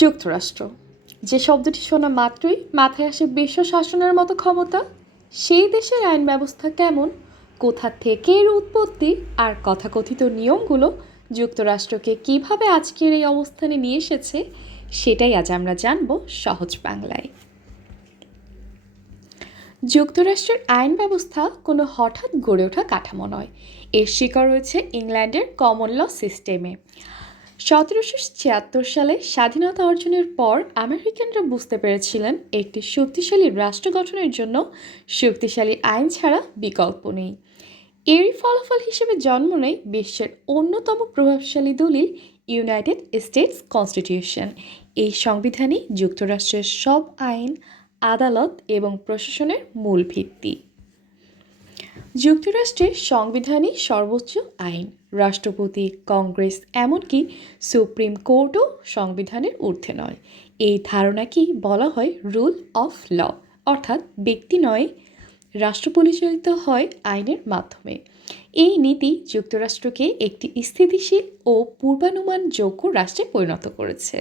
যুক্তরাষ্ট্র, যে শব্দটি শোনা মাত্রই মাথায় আসে বিশ্ব শাসনের মতো ক্ষমতা। সেই দেশের আইন ব্যবস্থা কেমন, কোথা থেকে এর উৎপত্তি, আর কথাকথিত নিয়মগুলো যুক্তরাষ্ট্রকে কিভাবে আজকের এই অবস্থানে নিয়ে এসেছে, সেটাই আজ আমরা জানব সহজ বাংলায়। যুক্তরাষ্ট্রের আইন ব্যবস্থা কোনো হঠাৎ গড়ে ওঠা কাঠামো নয়। এর শিকড় রয়েছে ইংল্যান্ডের কমন ল সিস্টেমে। 1776 সালে স্বাধীনতা অর্জনের পর আমেরিকানরা বুঝতে পেরেছিলেন একটি শক্তিশালী রাষ্ট্র গঠনের জন্য শক্তিশালী আইন ছাড়া বিকল্প নেই। এরই ফলাফল হিসেবে জন্ম নেয় বিশ্বের অন্যতম প্রভাবশালী দলিল ইউনাইটেড স্টেটস কনস্টিটিউশন। এই সংবিধানই যুক্তরাষ্ট্রের সব আইন, আদালত এবং প্রশাসনের মূল ভিত্তি। যুক্তরাষ্ট্রের সংবিধানই সর্বোচ্চ আইন। রাষ্ট্রপতি, কংগ্রেস, এমনকি সুপ্রিম কোর্টও সংবিধানের ঊর্ধ্বে নয়। এই ধারণাকেই বলা হয় রুল অফ ল, অর্থাৎ ব্যক্তি নয়, রাষ্ট্র পরিচালিত হয় আইনের মাধ্যমে। এই নীতি যুক্তরাষ্ট্রকে একটি স্থিতিশীল ও পূর্বানুমানযোগ্য রাষ্ট্রে পরিণত করেছে।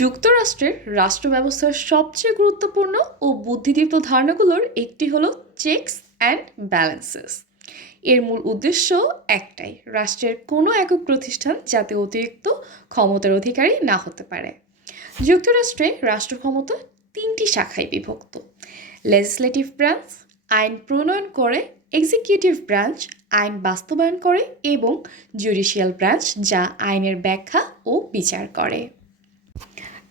যুক্তরাষ্ট্রের রাষ্ট্র ব্যবস্থার সবচেয়ে গুরুত্বপূর্ণ ও বুদ্ধিদীপ্ত ধারণাগুলোর একটি হলো চেকস অ্যান্ড ব্যালেন্সেস। এর মূল উদ্দেশ্য একটাই, রাষ্ট্রের কোনো একক প্রতিষ্ঠান যাতে অতিরিক্ত ক্ষমতার অধিকারী না হতে পারে। যুক্তরাষ্ট্রে রাষ্ট্র ক্ষমতা তিনটি শাখায় বিভক্ত: লেজিসলেটিভ ব্রাঞ্চ আইন প্রণয়ন করে, এক্সিকিউটিভ ব্রাঞ্চ আইন বাস্তবায়ন করে এবং জুডিশিয়াল ব্রাঞ্চ যা আইনের ব্যাখ্যা ও বিচার করে।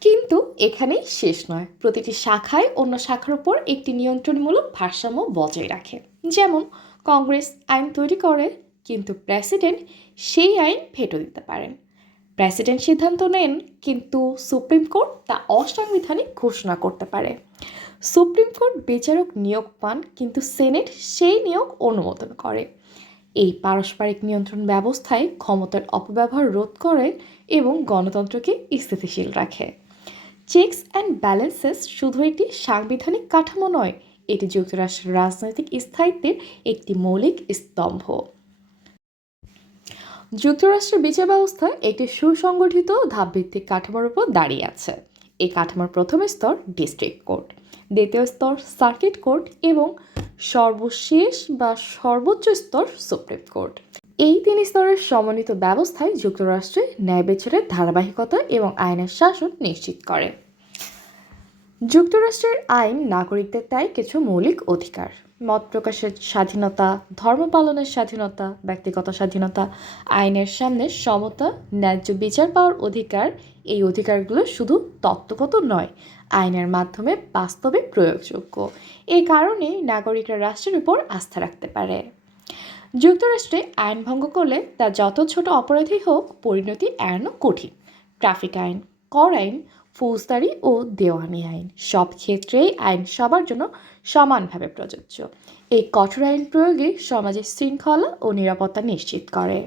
কিন্তু এখানেই শেষ নয়, প্রতিটি শাখায় অন্য শাখার উপর একটি নিয়ন্ত্রণমূলক ভারসাম্য বজায় রাখে। যেমন কংগ্রেস আইন তৈরি করে, কিন্তু প্রেসিডেন্ট সেই আইন ভেটো দিতে পারেন। প্রেসিডেন্ট সিদ্ধান্ত নেন, কিন্তু সুপ্রিম কোর্ট তা অসাংবিধানিক ঘোষণা করতে পারে। সুপ্রিম কোর্ট বিচারক নিয়োগ পান, কিন্তু সেনেট সেই নিয়োগ অনুমোদন করে। এই পারস্পরিক নিয়ন্ত্রণ ব্যবস্থায় ক্ষমতার অপব্যবহার রোধ করে এবং গণতন্ত্রকে স্থিতিশীল রাখে। চেকস অ্যান্ড ব্যালেন্সেস শুধু একটি সাংবিধানিক কাঠামো নয়, এটি যুক্তরাষ্ট্রের রাজনৈতিক স্থায়িত্বের একটি মৌলিক স্তম্ভ। যুক্তরাষ্ট্রের বিচার ব্যবস্থা একটি সুসংগঠিত ধাপভিত্তিক কাঠামোর উপর দাঁড়িয়ে আছে। এই কাঠামোর প্রথম স্তর ডিস্ট্রিক্ট কোর্ট, দ্বিতীয় স্তর সার্কিট কোর্ট এবং সর্বশেষ বা সর্বোচ্চ স্তর সুপ্রিম কোর্ট। এই তিন স্তরের সমন্বিত ব্যবস্থায় যুক্তরাষ্ট্রে ন্যায় বিচারের ধারাবাহিকতা এবং আইনের শাসন নিশ্চিত করে। যুক্তরাষ্ট্রের আইন নাগরিকদের দেয় কিছু মৌলিক অধিকার: মত প্রকাশের স্বাধীনতা, ধর্ম পালনের স্বাধীনতা, ব্যক্তিগত স্বাধীনতা, আইনের সামনে সমতা, ন্যায্য বিচার পাওয়ার অধিকার। এই অধিকারগুলো শুধু তত্ত্বগত নয়, আইনের মাধ্যমে বাস্তবে প্রয়োগযোগ্য। এই কারণে নাগরিকরা রাষ্ট্রের উপর আস্থা রাখতে পারে। যুক্তরাষ্ট্রে আইন ভঙ্গ করলে তা যত ছোট অপরাধী হোক পরিণতি এড়ানো কঠিন। ট্রাফিক আইন, কর আইন, ফৌজদারি ও দেওয়ানি আইন, সব ক্ষেত্রেই আইন সবার জন্য সমানভাবে প্রযোজ্য। এই কঠোর আইন প্রয়োগে সমাজের শৃঙ্খলা ও নিরাপত্তা নিশ্চিত করে।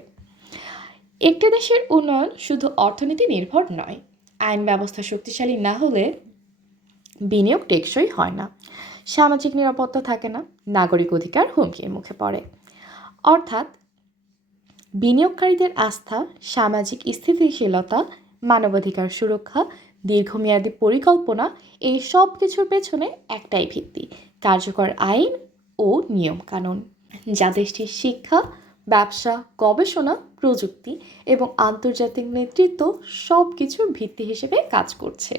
একটি দেশের উন্নয়ন শুধু অর্থনীতি নির্ভর নয়। আইন ব্যবস্থা শক্তিশালী না হলে বিনিয়োগ টেকসই হয় না, সামাজিক নিরাপত্তা থাকে না, নাগরিক অধিকার হুমকির মুখে পড়ে। অর্থাৎ বিনিয়োগকারীদের আস্থা, সামাজিক স্থিতিশীলতা, মানবাধিকার সুরক্ষা, দীর্ঘমেয়াদী পরিকল্পনা, এই সব কিছুর পেছনে একটাই ভিত্তি: কার্যকর আইন ও নিয়মকানুন, যা দেশটির শিক্ষা, ব্যবসা, গবেষণা, প্রযুক্তি এবং আন্তর্জাতিক নেতৃত্ব সব কিছুর ভিত্তি হিসেবে কাজ করছে।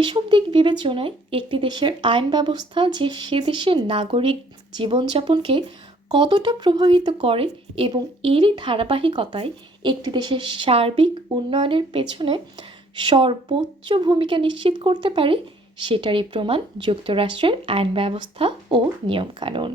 এসব দিক বিবেচনায় একটি দেশের আইন ব্যবস্থা যে সে দেশের নাগরিক জীবনযাপনকে কতটা প্রভাবিত করে এবং এরই ধারাবাহিকতায় একটি দেশের সার্বিক উন্নয়নের পেছনে সর্বোচ্চ ভূমিকা নিশ্চিত করতে পারে, সেটারই প্রমাণ যুক্তরাষ্ট্রের আইন ব্যবস্থা ও নিয়মকানুন।